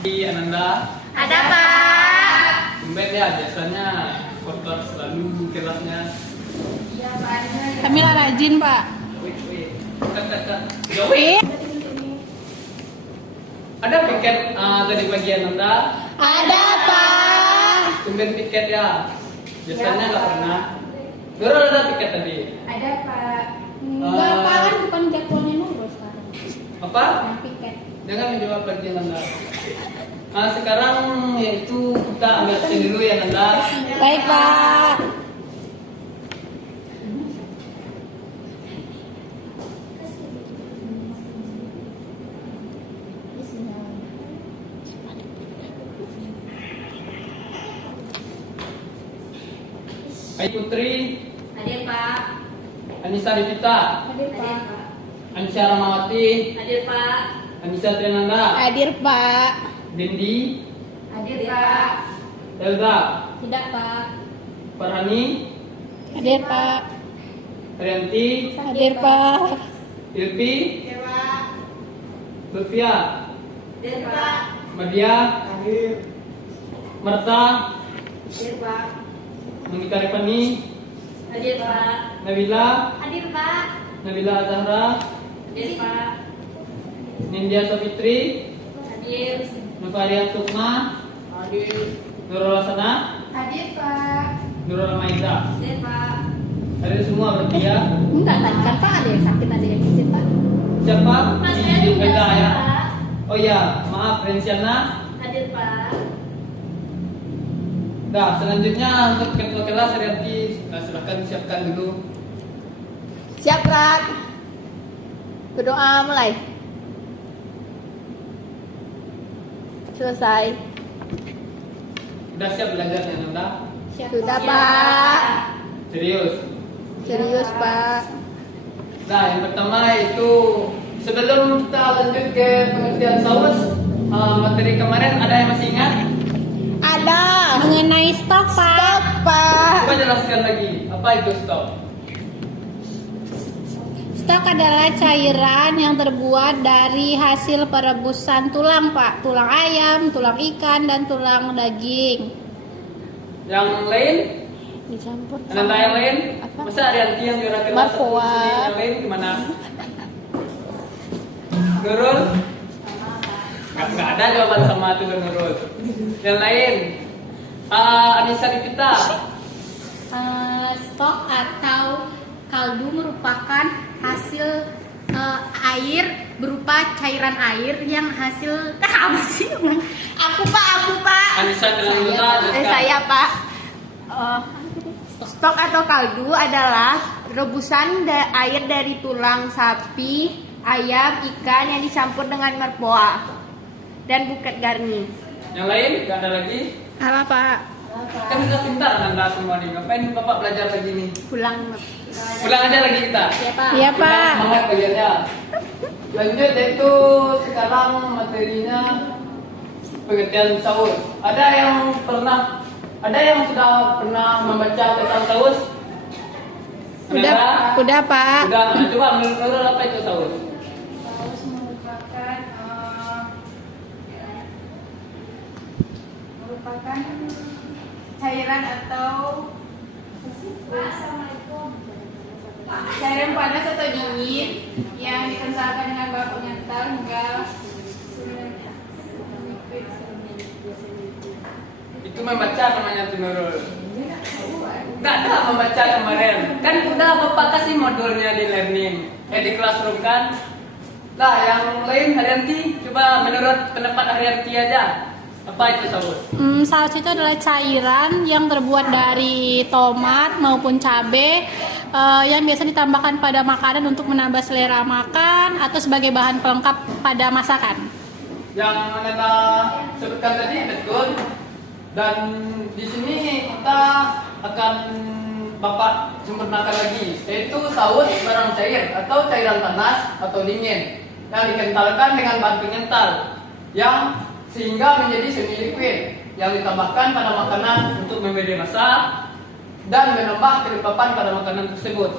Di Ananda. Ada Pak. Tumben ya, biasanya kotor selalu kelasnya. Iya Pak. Kamila rajin Pak. Wih. Kak. Jauh. Ada piket dari bagian Anda? Ada Pak. Tumben piket ya. Biasanya nggak pernah. Nurul ada piket tadi. Ada Pak. Enggak Pak, kan bukan jadwalnya Nurul sekarang. Apa? Yang piket. Jangan menjawab bagian Anda. Sekarang yaitu kita ambil absen dulu ya Anda. Baik Pak. Baik Putri, Hadir Pak. Anissa Devita, Hadir Hadir Pak. Anissa Ramawati, Hadir Pak. Anissa Triananda, Hadir Pak. Dendi, Hadir Pak. Elda, Tidak Pak. Farhani, Hadir Pak. Rianti, Hadir Pak. Ilpi, Hadir Pak. Lutfia, Hadir Pak. Madia, Marta, Hadir Pak. Monika Rifani, Hadir Pak. Nabila, Hadir Pak. Nabila Azahra, Hadir Pak. Nindya Sofitri, Hadir. Nufariat Sukma, Nurul Hasana, Hadir Pak. Nurul Maida. Hadir Pak. Hadir semua berarti ya. Enggak tadi kan Pak ada yang sakit, ada yang visit Pak. Siapa? Mas Di Eri Beda ya. Pak. Oh iya, maaf Rensiana. Hadir Pak. Nah, selanjutnya untuk ketua kelas Rianti, silahkan siapkan dulu. Siap Rat. Berdoa mulai. Selesai. Udah siap belajarnya Nanda? Sudah Pak. Serius. Serius Pak. Nah, yang pertama itu sebelum kita lanjut ke pengertian saus, materi kemarin ada yang masih ingat? Ada. Mengenai stok Pak. Stok Pak. Coba jelaskan lagi, apa itu stok? Stok adalah cairan yang terbuat dari hasil perebusan tulang Pak. Tulang ayam, tulang ikan, dan tulang daging. Yang lain? Dicampur. Nanda yang lain? Apa? Masa Rianti yang juara kelas Marpoa. yang lain gimana? Nurul? Nggak ada jawaban sama tuh Nurul. Yang lain? Anissa Devita. Stok atau kaldu merupakan hasil air berupa cairan air yang hasil apa sih? Aku Pak. Anissa Triananda. Saya Pak. Stok atau kaldu adalah rebusan air dari tulang sapi, ayam, ikan yang dicampur dengan merpoa dan buket garni. Yang lain? Nggak ada lagi? Apa Pak? Kan udah pintar Nanda semua nih. Ngapain Bapak belajar lagi nih? Pulang. Pulang aja lagi kita. Iya Pak. Iya Pak. Semangat belajarnya. Lanjut yaitu sekarang materinya pengertian saus. Ada yang sudah pernah membaca tentang saus? Udah Pak. Udah. Nah, coba menurut apa itu saus? Saus merupakan cairan atau cairan panas atau dingin yang dikentalkan dengan baku nyental hingga Itu membaca namanya tuh Nurul. Nggak ada membaca kemarin. Kan udah Bapak kasih modulnya di learning. Di classroom kan. Nah, yang lain Haryanti, coba menurut pendapat Haryanti aja. Apa itu saus? Saus itu adalah cairan yang terbuat dari tomat maupun cabai yang biasa ditambahkan pada makanan untuk menambah selera makan atau sebagai bahan pelengkap pada masakan. Yang Nanda sebutkan tadi betul. Dan di sini kita akan Bapak sempurnakan lagi, yaitu saus barang cair atau cairan panas atau dingin yang dikentalkan dengan bahan pengental yang sehingga menjadi semi liquid yang ditambahkan pada makanan untuk memberi rasa dan menambah kelembapan pada makanan tersebut.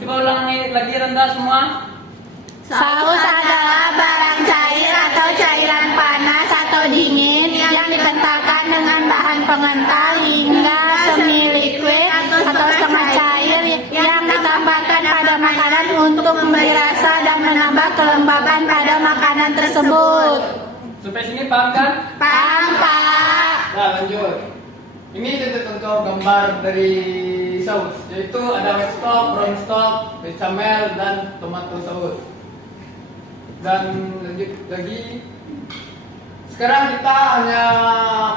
Coba ulangi lagi Nanda semua. Saus adalah barang cair atau cairan panas atau dingin ditambahkan pada makanan tersebut. Sampai sini paham kan? Paham, Pak. Nah, lanjut. Ini contoh gambar dari saus, yaitu ada white stock, brown stock, bechamel, dan tomato saus. Dan lanjut lagi. Sekarang kita hanya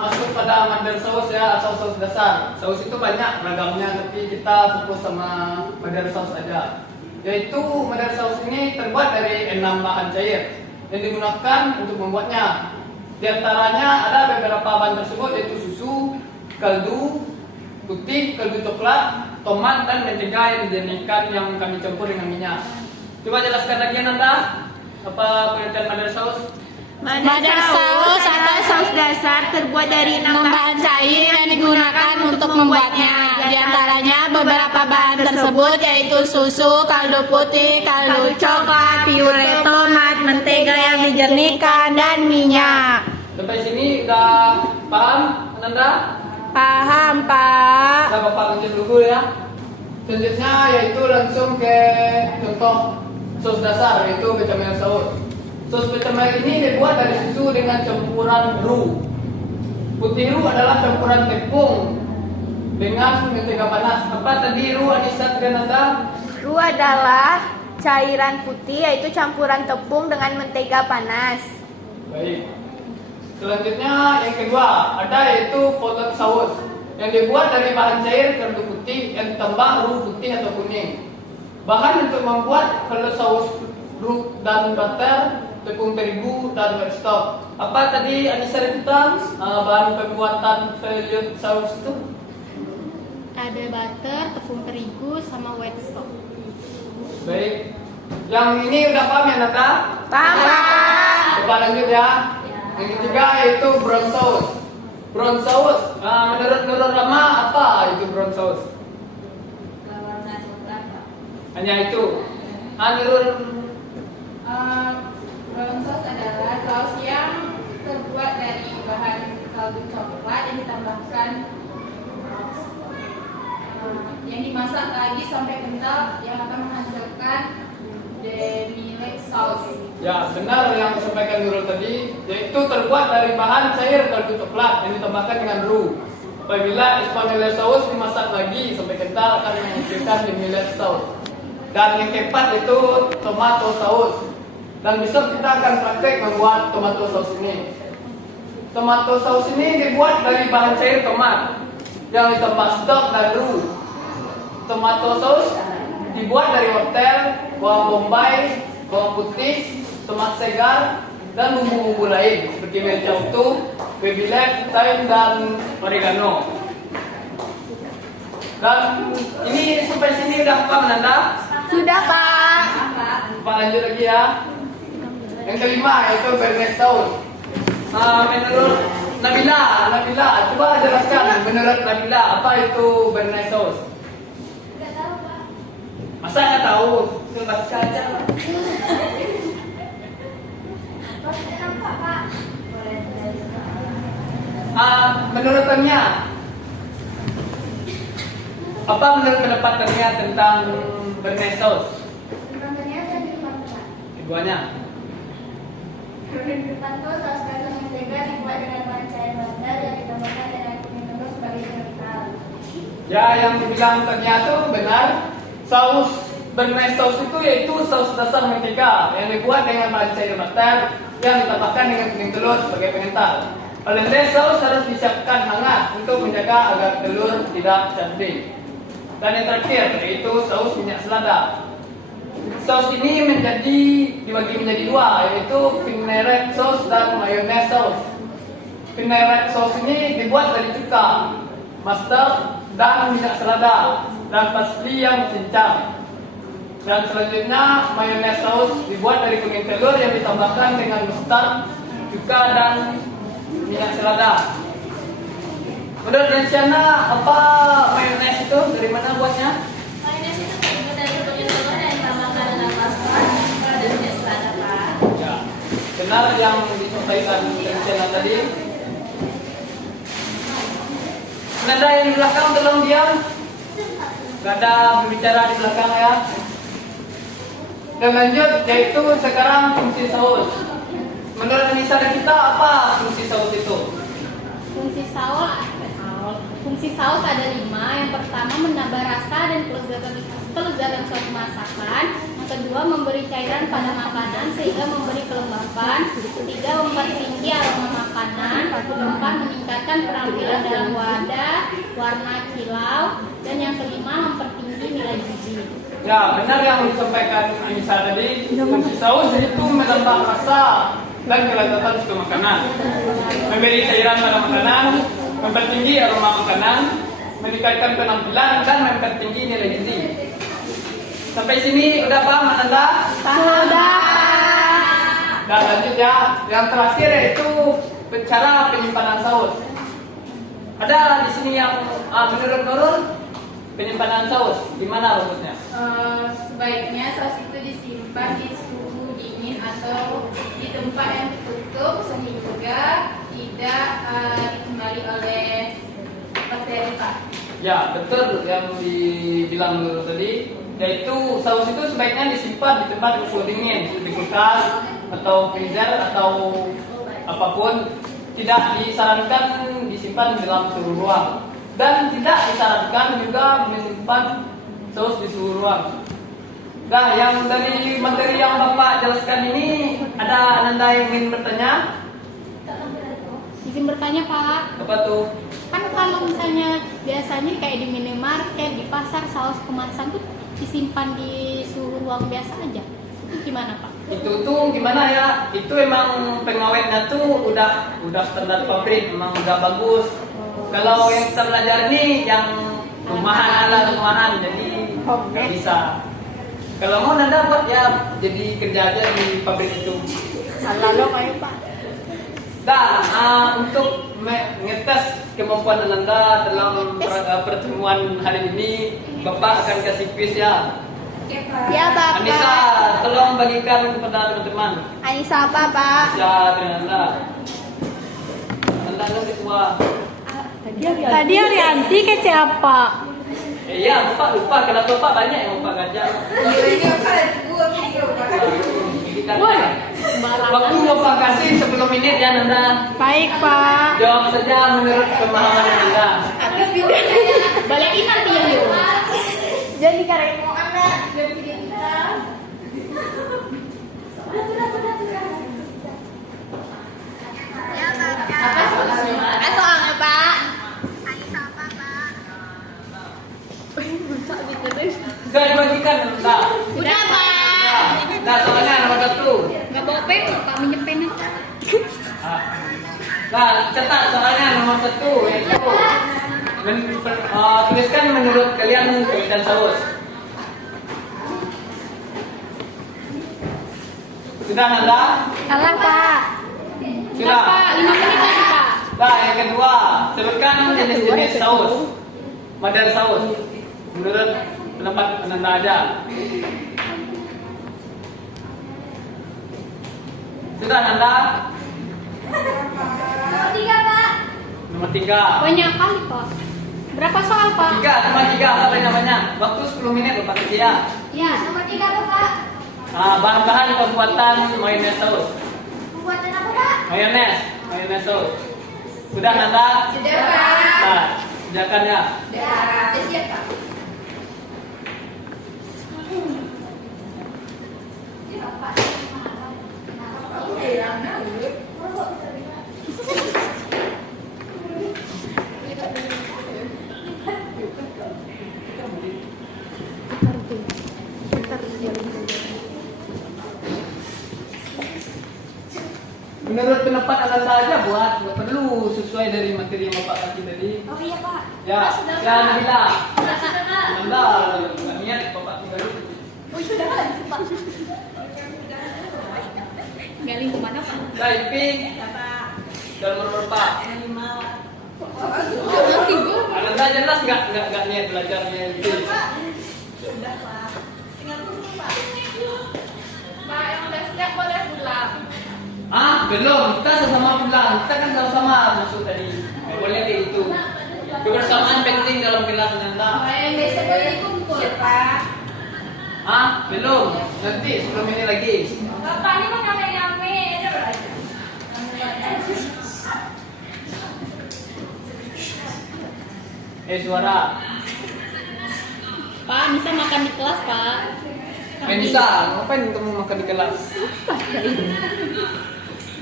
masuk pada mother saus ya, atau saus dasar. Saus itu banyak ragamnya, tapi kita fokus sama mother saus aja. Yaitu mother saus ini terbuat dari 6 bahan cair yang digunakan untuk membuatnya. Di antaranya ada beberapa bahan tersebut, yaitu susu, kaldu putih, kaldu coklat, tomat, dan mentega yang dijernihkan yang kami campur dengan minyak. Coba jelaskan lagi Nanda, apa pengertian mother saus? Mother saus atau saus dasar terbuat dari 6 bahan cair yang digunakan untuk membuatnya. Di antaranya beberapa bahan tersebut yaitu susu, kaldu putih, kaldu coklat, pure tomat, mentega yang dijernihkan, dan minyak. Sampai sini udah paham Nanda? Paham, Pak. Nah, Bapak lanjut dulu ya. Selanjutnya yaitu langsung ke contoh saus dasar, yaitu bechamel saus. Saus bechamel ini dibuat dari susu dengan campuran roux. Putih roux adalah campuran tepung dengan mentega panas. Apa tadi roux, Anissa dan Nanda? Roux adalah cairan putih, yaitu campuran tepung dengan mentega panas. Baik. Selanjutnya yang kedua ada yaitu fondant saus yang dibuat dari bahan cair kaldu putih yang ditambah roux putih atau kuning. Bahan untuk membuat fondant saus roux dan butter, tepung terigu, dan white stock. Apa tadi Anissa tentang bahan pembuatan fondant saus itu? Ada butter, tepung terigu, sama white stock. Baik. Yang ini udah paham ya Nata? Paham, Pak. Coba lanjut ya. Yang ketiga yaitu brown sauce. Brown sauce, menurut Rama apa itu brown sauce? Hanya itu. Menurut Brown sauce adalah saus yang terbuat dari bahan kaldu coklat yang ditambahkan yang dimasak lagi sampai kental yang akan menghasilkan demi-like sauce. ya benar yang disampaikan Nurul tadi, yaitu terbuat dari bahan cair kaldu coklat yang ditambahkan dengan roux. Apabila espanyol saus dimasak lagi sampai kental akan menghasilkan demi-like sauce. Dan yang keempat itu tomato saus. Dan besok kita akan praktek membuat tomato saus ini. Tomato saus ini dibuat dari bahan cair tomat yang ditambah stok dan roux. Tomato saus dibuat dari wortel, bawang bombay, bawang putih, tomat segar, dan bumbu-bumbu lain seperti merica utuh, baby leaf, thyme, dan oregano. Dan ini sampai sini udah paham Nanda? Sudah, Pak. Pak lanjut lagi ya. Yang kelima yaitu bernes saus. Menurut Nabila, coba jelaskan menurut Nabila apa itu bernes saus? Tidak tahu, Pak. Masa nggak tahu? Coba saja. Menurut Tania, apa menurut pendapat Tania tentang bernes saus? Keduanya. Menurut saus dasar mentega dibuat dengan bahan cair butter yang ditambahkan dengan kuning telur sebagai pengental. Ya, yang dibilang Tania itu benar. Saus bernes saus itu yaitu saus dasar mentega yang dibuat dengan bahan cair butter yang ditambahkan dengan kuning telur sebagai pengental. Bernes saus harus disiapkan hangat untuk menjaga agar telur tidak campur. Dan yang terakhir yaitu saus minyak selada. Saus ini dibagi menjadi dua, yaitu vinaigrette sauce dan mayonnaise sauce. Vinaigrette sauce ini dibuat dari cuka, mustard, dan minyak selada, dan parsley yang cincang. Dan selanjutnya mayonnaise sauce dibuat dari kuning telur yang ditambahkan dengan mustard, cuka, dan minyak selada. Menurut Jensiana, apa mayonnaise itu? Dari mana buatnya? Mayonnaise itu terbuat dari kuning telur yang ditambahkan dengan mustard dan minyak selada, Pak. Ya, benar yang disampaikan Jensiana tadi. Nanda yang di belakang tolong diam. Gak ada berbicara di belakang ya. Dan lanjut, yaitu sekarang fungsi saus. Menurut Anissa dan kita apa fungsi saus itu? Fungsi saus ada 5. Yang pertama menambah rasa dan kelezatan suatu masakan. Yang kedua memberi cairan pada makanan sehingga memberi kelembapan. Ketiga mempertinggi aroma makanan. Keempat meningkatkan penampilan dalam wadah, warna kilau. Dan yang kelima mempertinggi nilai gizi. Ya, benar yang disampaikan Anissa tadi. Fungsi saus itu menambah rasa dan kelezatan suatu makanan, memberi cairan pada makanan, mempertinggi aroma makanan, meningkatkan penampilan dan mempertinggi nilai gizi. Sampai sini udah paham Anda? Sudah. Dan lanjut ya, yang terakhir yaitu cara penyimpanan saus. Ada di sini yang menurut Nurul penyimpanan saus gimana bagusnya? Sebaiknya saus itu disimpan di suhu dingin atau di tempat yang tertutup sehingga tidak dikembali oleh bakteri, Pak. Ya, betul yang dibilang dulu tadi, yaitu saus itu sebaiknya disimpan di tempat suhu dingin, di kulkas atau freezer atau apapun. Tidak disarankan disimpan dalam suhu ruang dan tidak disarankan juga menyimpan saus di suhu ruang. Nah, yang dari materi yang Bapak jelaskan ini, ada Ananda yang ingin bertanya? Izin bertanya Pak, Apa tuh? kan kalau misalnya biasanya kayak di minimarket, di pasar saus kemasan tuh disimpan di suhu ruang biasa aja. Itu gimana Pak? Itu tuh gimana ya? Itu emang pengawetnya tuh udah standar pabrik, emang udah bagus. Kalau yang kita belajar nih yang rumahan ala rumahan, jadi nggak bisa. Kalau mau Nanda buat ya jadi kerja aja di pabrik itu. Lalu kayak Pak. Nah, untuk ngetes kemampuan Ananda dalam pertemuan hari ini, Bapak akan kasih quiz ya. Ya Bapak. Anissa, tolong bagikan kepada teman-teman. Anissa apa Pak? Bisa dengan Anda. Anda kan ketua. Tadi Arianti ke siapa? Iya, Bapak lupa. Kenapa Bapak banyak yang Bapak gajah? Woi, Waktu Bapak kasih 10 menit ya Nanda. baik Pak. Jawab saja menurut pemahaman Anda. Balikin nanti ya yuk. Jadi karena mau Apa soalnya? soalnya Pak. Sudah dibagikan Nanda. Udah Pak. Nah, soalnya nomor 1. Nggak bawa pen Pak, minjem pen. Nah, cetak soalnya nomor 1 yaitu tuliskan menurut kalian kelebihan saus. Sudah Nanda? Salah Pak. Sudah. Pak, 5 menit lagi Pak. Nah, yang kedua, sebutkan jenis-jenis saus. Model saus. Menurut pendapat Nanda aja. Sudah Nanda? Nomor 3, Pak. Nomor 3. Banyak kali Pak. Berapa soal Pak? 3, cuma 3, apa banyak-banyak. Waktu 10 menit Bapak kasih ya. Ya, nomor 3 apa, Pak? Bahan-bahan pembuatan mayones saus. Pembuatan apa, Pak? Mayones saus. Sudah Nanda? Sudah, Pak. Nah, kerjakan ya. Sudah siap, Pak. Menurut pendapat Anda aja buat, nggak perlu sesuai dari materi yang Bapak kasih tadi. Oh iya, Pak. Ya, Sudah, ya Pak. Nabila. Sudah, Pak. Nanda, nggak niat Bapak tinggal dulu. Oh, sudah, Pak. Galing kemana Pak? Nah, Iping. Dan nomor Pak. Anda jelas nggak niat belajarnya itu. Pak, yang udah siap boleh pulang. Belum. Kita sama pulang. Kita kan sama-sama masuk tadi. Nggak boleh kayak itu. Kebersamaan penting dalam kelas Nanda. Yang besok boleh dikumpul, Pak. Ah, belum. Nanti sebelum ini lagi. Bapak ini mau nyame-nyame. Suara. Pak, bisa makan di kelas, Pak. Bisa. Ngapain kamu makan di kelas?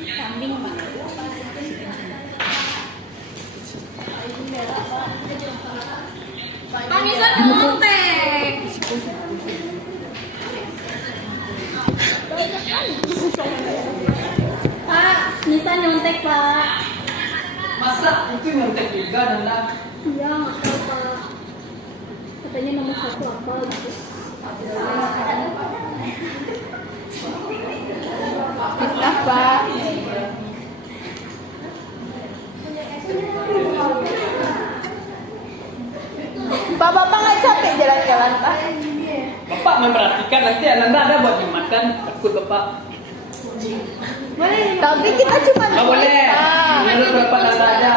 Kambing, Pak. Pak Nisa nyontek. Pak, Nisa nyontek, Pak. Masa itu nyontek juga Nanda? Iya, nggak tahu, Pak. Katanya nomor 1 apa gitu. Bisa, Pak. Pak, Bapak nggak capek jalan-jalan, Pak? Bapak memperhatikan nanti Nanda ada buat dimakan. Takut Bapak. Tapi kita cuma Nggak boleh. Menurut Bapak Nanda aja.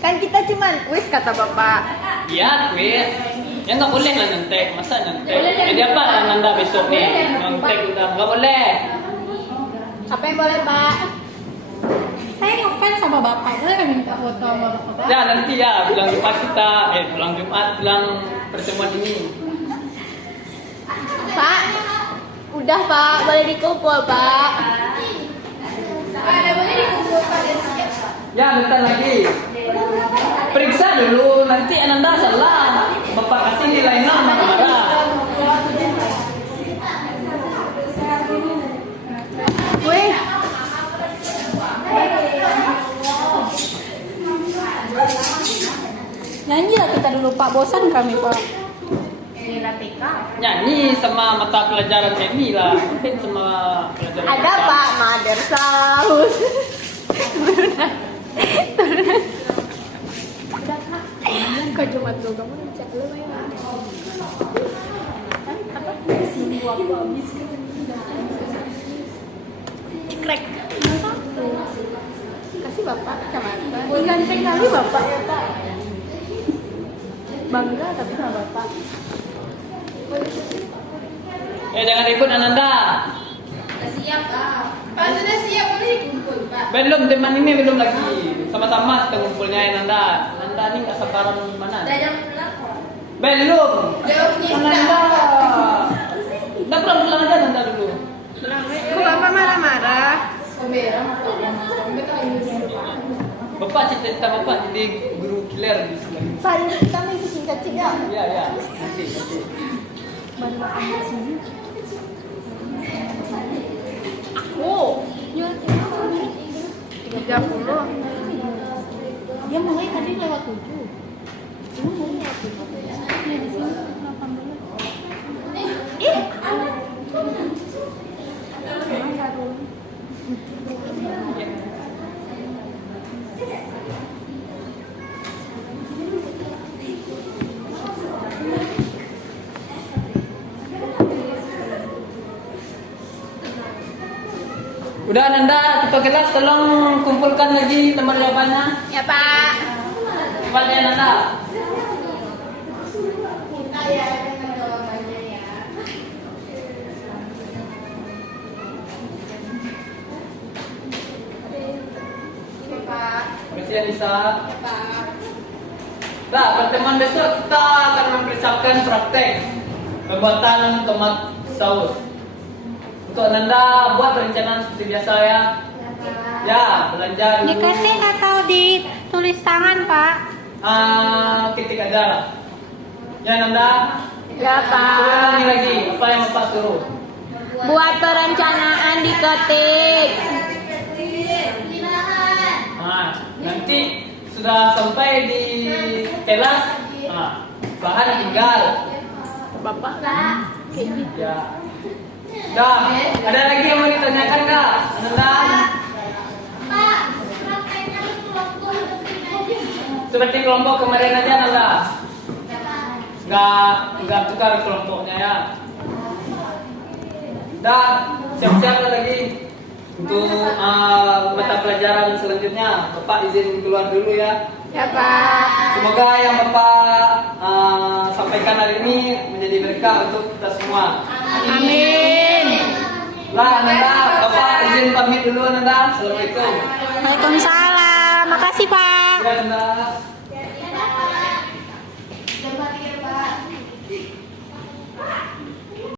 Kan kita cuma kuis kata Bapak. Iya, kuis. Ya nggak boleh lah nyontek. Masa nyontek? Jadi apa Nanda besok nih? Nyontek udah nggak boleh. Apa yang boleh, Pak? Saya ngefans sama bapak, boleh kami minta foto sama bapak? Ya nanti ya bulan Jumat kita, bulan Jumat bulan pertemuan ini. Pak, udah Pak, boleh dikumpul Pak. Ya bentar lagi. Periksa dulu, nanti Ananda salah. Bapak kasih nilai 6 marah-marah. Wih, Nyanyi lah kita dulu Pak, bosan kami Pak. Nyanyi sama mata pelajaran seni lah. Mungkin sama pelajaran ada kita. Pak, Mother Saus. Kau cuma tuh kamu cek lu ya. Apa? Sini waktu habis. Krek. Kasih Bapak kacamata. Ganteng kali Bapak ya Pak. Bangga tapi sama Bapak. Jangan ribut Ananda. Siap, Pak. Pak sudah siap, boleh dikumpul, Pak. Belum, teman ini belum lagi. Sama-sama kita ngumpulnya Ananda. Ananda ini nggak sabaran mana? Jam berapa? Belum. Jawabnya Ananda. Udah pulang aja Ananda dulu. Kok Bapak marah-marah? Bapak cita-cita Bapak jadi guru killer di sebelah ini. Pak, ini kami kucing kecil ya. Ya, nanti. Baru makan di sini. Aku 30. Dia mulai tadi lewat 7. Ini mulai lewat 7. Ya, di sini 18. Udah Nanda, kita kelas tolong kumpulkan lagi nomor jawabannya. Ya Pak. Cepat ya Nanda. Terima kasih Anissa. Nah, pertemuan besok kita akan mempersiapkan praktek pembuatan tomat saus. Untuk Nanda buat perencanaan seperti biasa ya. Ya, belanja dulu. Diketik atau ditulis tangan Pak? Ketik aja. Ya Nanda. Ya Pak. Ulangi lagi apa yang Bapak suruh. Buat perencanaan diketik. Nanti sudah sampai di kelas. Bahan tinggal. Bapak Ya. Dah, ada lagi yang mau ditanyakan nggak? Nanda? Seperti kelompok kemarin aja Nanda. Nggak tukar kelompoknya ya. Dah, siap-siap lagi untuk mata pelajaran selanjutnya. Bapak izin keluar dulu ya. Ya Pak. Semoga yang Bapak sampaikan hari ini menjadi berkah untuk kita semua. Amin. Lah, Nanda, Bapak izin pamit dulu, Nanda. Assalamualaikum. Waalaikumsalam. Makasih, Pak. Ya, Nanda.